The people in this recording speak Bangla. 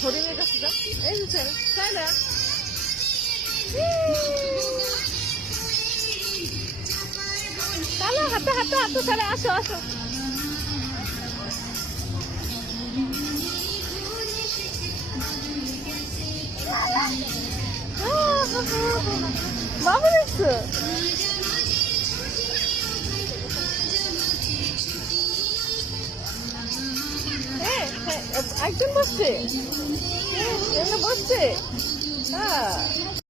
হরিণের কাছে যা। এই যে ছেলে ছেলে চলো হাঁটো হাঁটো হাঁটো ছেলে আসো আসো বাবা দেখছো একজন বসছে বসছে হ্যাঁ